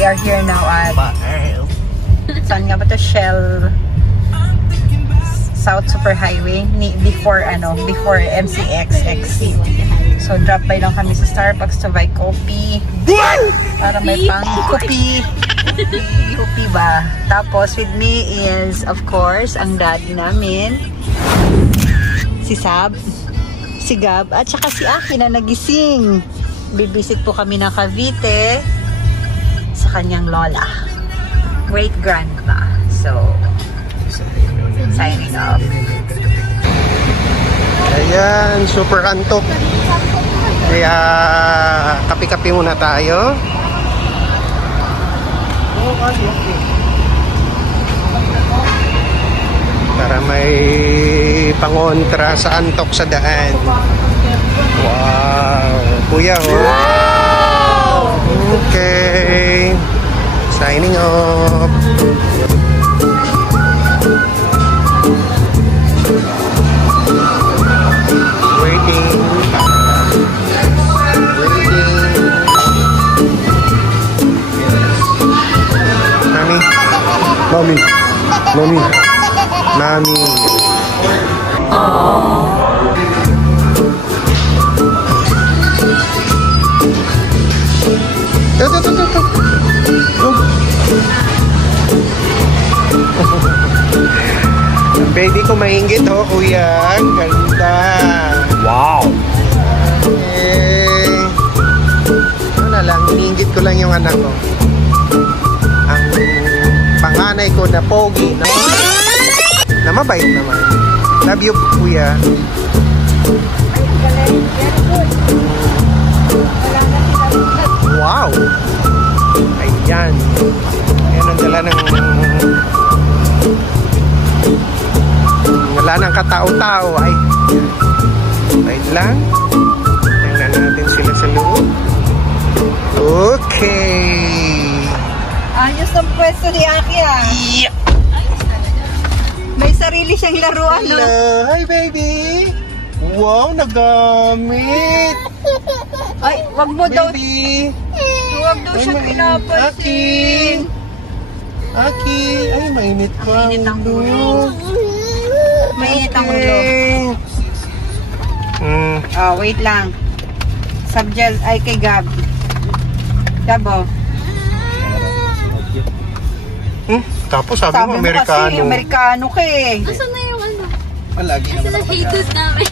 we are here now at saan nga ba to? Shell South Super Highway before MCX exit. So drop by lang kami sa Starbucks to buy coffee para may pang coffee ba. Tapos with me is of course ang daddy namin, si Sab, si Gab, at saka si Aki na nagising. Bibisit po kami ng Cavite sa kanyang lola, great grandma. So signing off. Ayan, super antok. Kaya kape-kape muna tayo. Para may pangontra sa antok sa daan. Wow! Kuya, wow! Okay. Signing off. Mami. Baby ko maingit oh, kuya. Ang ganda. Wow. Ano na lang, iniingit ko lang yung anak ko. Ang panganay ko na pogi na mabait naman. Love you, kuya. Wow! Ayan. Ayan ang dala ng wala ng katao-tao. Ay, wait lang. Tingnan natin sila sa loob. Okay. Ayos ang pwesto ni Aki ah. Yeah. May sarili siyang laruan. Hello. No? Hi baby. Wow, nagamit. Ay, wag mo daw. Wag daw siya pinapansin. Aki. Ay, mainit pa. Mainit ang ulo. Mainit ang ulo. Oh, wait lang. Subject ay kay Gab. Gabo. Tapos sabi mo Amerikano. Kasi Amerikano ka eh. Nasaan na yung ano? Palagi naman ako. Hey dude namin.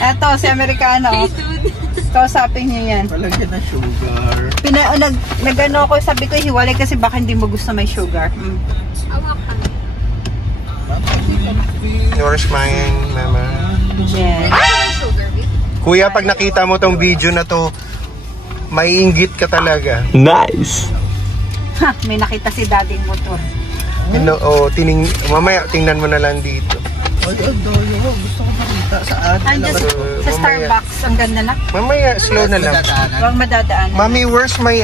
Eto, si Amerikano. Hey dude. Kausapin niyo yan. Palagyan na sugar. Nag-ano ako, sabi ko hiwalay kasi baka hindi mo gusto may sugar. Awak ka. Yours mine, mama. Yes. Sugar, babe. Kuya, pag nakita mo tong video na to, maiinggit ka talaga. Nice. Ha, may nakita si daddy motor. Mamaya tingnan mo na lang dito. Ay, gusto ko makita saan. Andyan sa Starbucks, ang ganda na. Mamaya, slow na lang. Huwag madadaan. Mami, where's my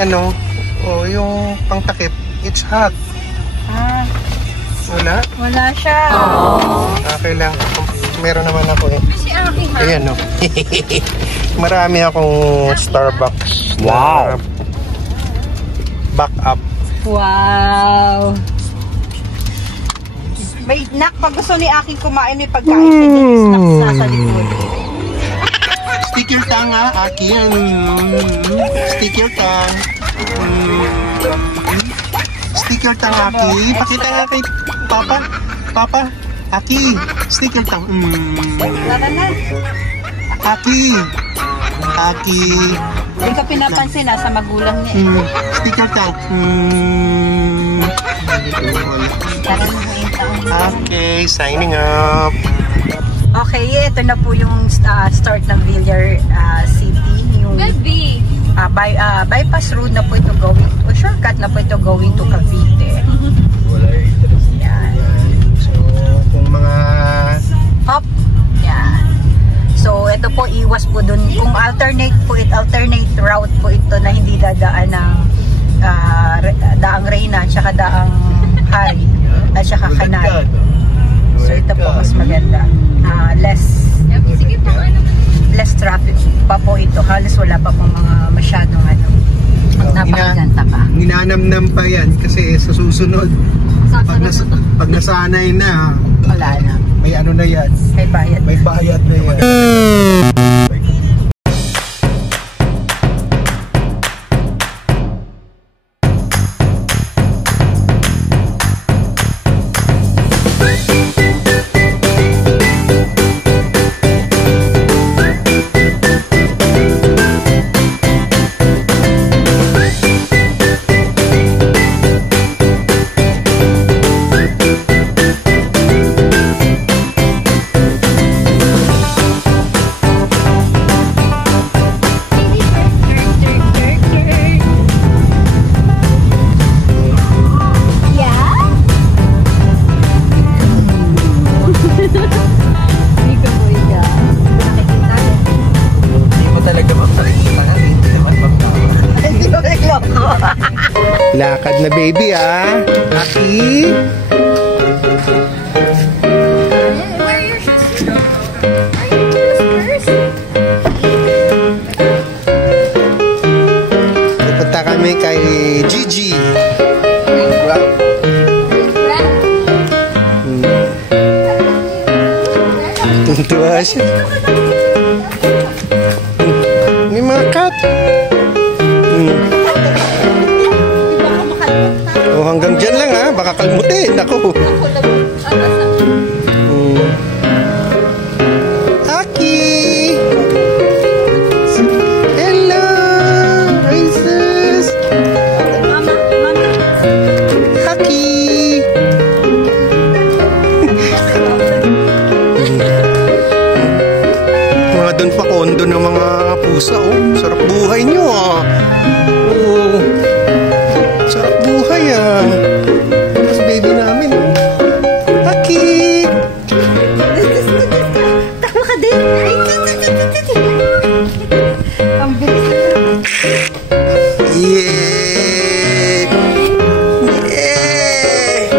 yung pangtakip? It's hot. Ah, Wala? wala siya. Okay lang. Meron naman ako eh. Si Aki ha? Ayan no. Marami akong Starbucks. Wow. Back up. Wow. May nak, pag gusto ni Aki kumain, may pagkain siya dyan, snacks nasa likod. Stick your tongue ha, Aki. Stick your tongue. Stick your tongue, Aki. Pakita nga kay Papa. Papa, Aki. Stick your tongue. Tara na. Aki. Aki. Hindi ka pinapansin sa magulang niya. Stick your tongue. Tara na, Okay, signing up. Okay, ito na po yung start ng Villar City. Yung Baby. bypass road na po ito going, o shortcut na po ito going to Cavite. Yan. So, kung mga Hop. Yan. So, ito po iwas po dun. Kung alternate route po ito na hindi dadaan ng daang Reyna, tsaka daang Hari, at tsaka Kanal. So, ito po mas maganda. Sige po, less traffic pa po ito. Halos wala pa pong mga masyadong napakaganda pa. Ninanamnam pa yan kasi sa susunod pag nasanay na, Wala na. may ano na yan, May bayad. may bayad na yan. Lakad na baby ah. Aki. Where are your shoes? Are you first? Pupunta kami kay Gigi. Tuntua siya. May mga cat. Oh, hanggang dyan lang ha. Baka kalmutin ako. Aki. Hello. Princess. Aki. Mga doon pa kondo ng mga pusa. Oh, sarap buhay nyo ah. Oh. Sarap buhay ah. Tapos baby namin. Aki. Tama ka din. Ang bilis. Yeah. Yeah.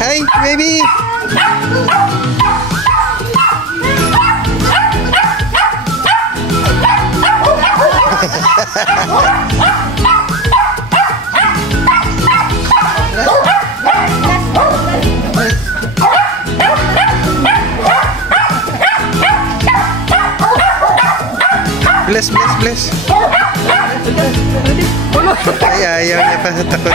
Hi, baby. Bless, bless, bless. Ay, ayaw niya pa, takot.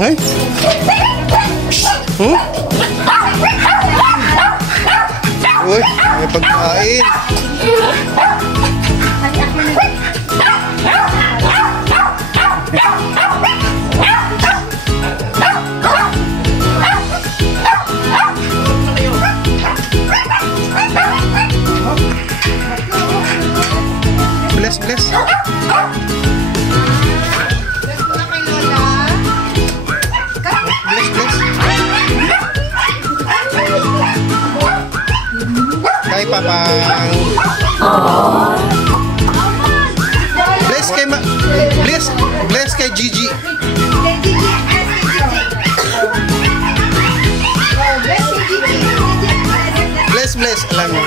Ay? Uy, may pagkain. Bless, bless. Bless, bless. Kay Papang. Bless kay bless kay Gigi. Bless, bless. Alam mo.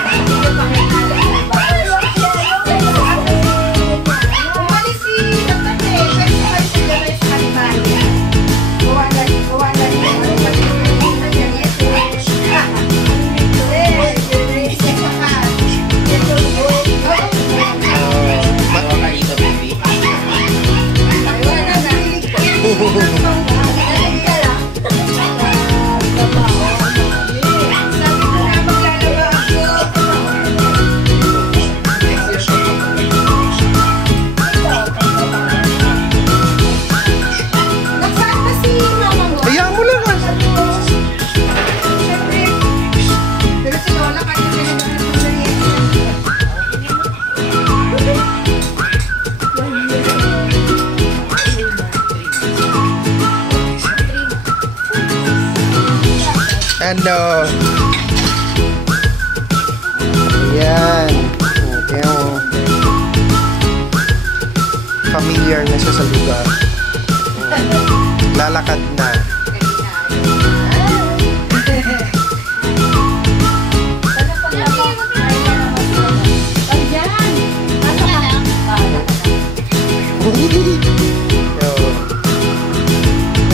ano. Ayan. Okay, oh. Familiar na siya sa lugar. Lalakad na.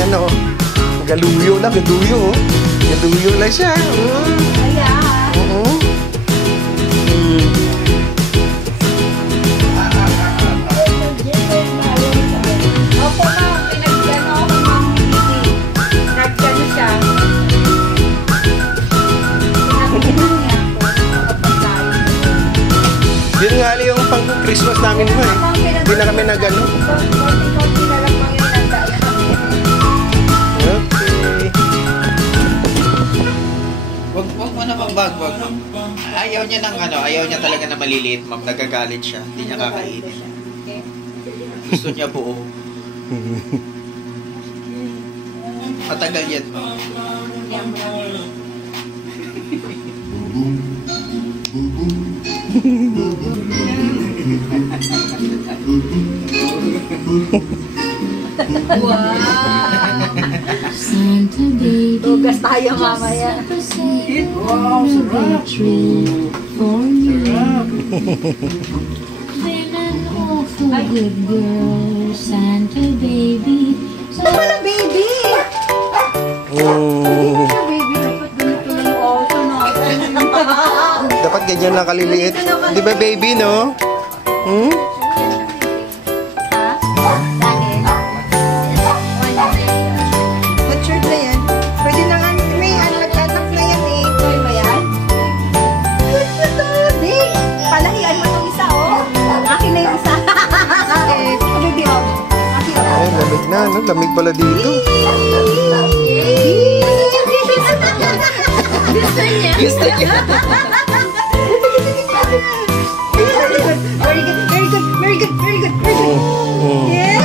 Ano? Galuyo na, galuyo. Galuyo na siya. Oo. Opo, ma'am. Pinagano ako ng Ma'am Lily. Nagano siya. Pinagano niya ako. Yun nga yung pang-Christmas namin mo eh. Hindi na kami nagano. Konti-konti na lang mga inagdaan kami. Okay. Wag mo naman wag. Ayaw niya ng ano, ayaw niya talaga na maliliit, ma'am. Nagagalit siya. Hindi niya kakainin. Gusto niya buo. Matagal yan, ma'am. Santa baby, Tugas tayo mamaya. wow, sarap. For you. Been an awful good girl, Santa baby. Ano pala, baby? Baby, dapat ganito lang yung auto natin. Dapat ganyan lang kaliliit. Di ba baby, no? Hmm? Matured na yan. Pwede na nga, may nagtatak na yan eh. Toy ba yan? Good na to, Dick. Palahian mo itong isa, oh. Akin na yung isa. Baby, oh. Akin, oh. Ay, lamig na, no? Lamig pala dito. Gusto niya. Very good. Yeah.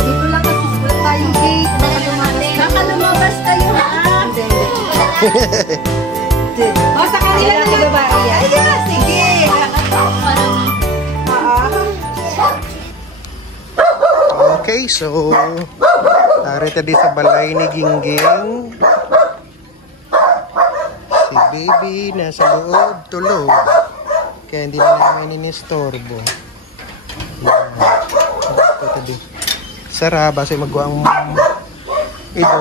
Dito lang kasi wala tayong gate. Baka lumabas tayo, ha? O, sa kanila na lang. Ayan, sige. Okay, so narito din sa balay ni Gingging. Si baby nasa loob, tulog. Kaya hindi na naman inistorbo. Ito din. Sarap, basta magwang ito.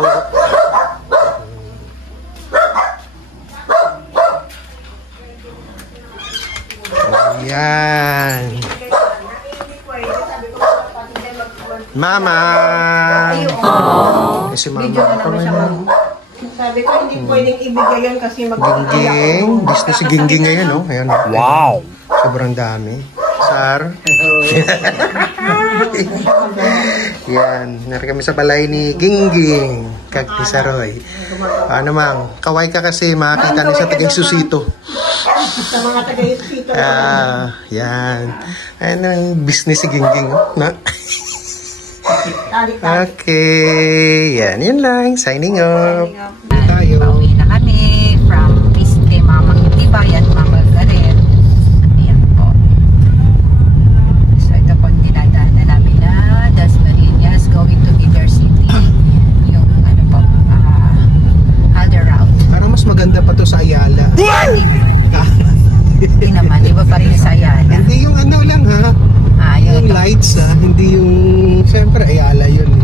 Ayan. Mama! Si mama. Video na naman siya, ma'am. Sabi ko, hindi pwedeng ibigay yan kasi Gingging. Business si Gingging ngayon, no? Ayan. Wow! Sobrang dami. Sar. Yan. Nari kami sa balay ni Gingging. Kag ni Saroy. Ano mang, kaway ka kasi makakita niya sa tagay susito. Sa mga tagay-sito. Yan. Ayan ang business si Gingging. Na? Okay. Yan. Yun lang. Signing off. Tayo. Pauwi na kami from visit kay Mama Kitibay at Mama Garet. Ayan po. So ito po dinadaan na namin na Dasmariñas going to Bigger City. Yung ano po, other route. Parang mas maganda pa to sa Ayala. Hindi naman, iba pa rin sa Ayala. Hindi yung ano lang ha. Yun. Yung lights ha. Hindi yung... Siyempre Ayala yun.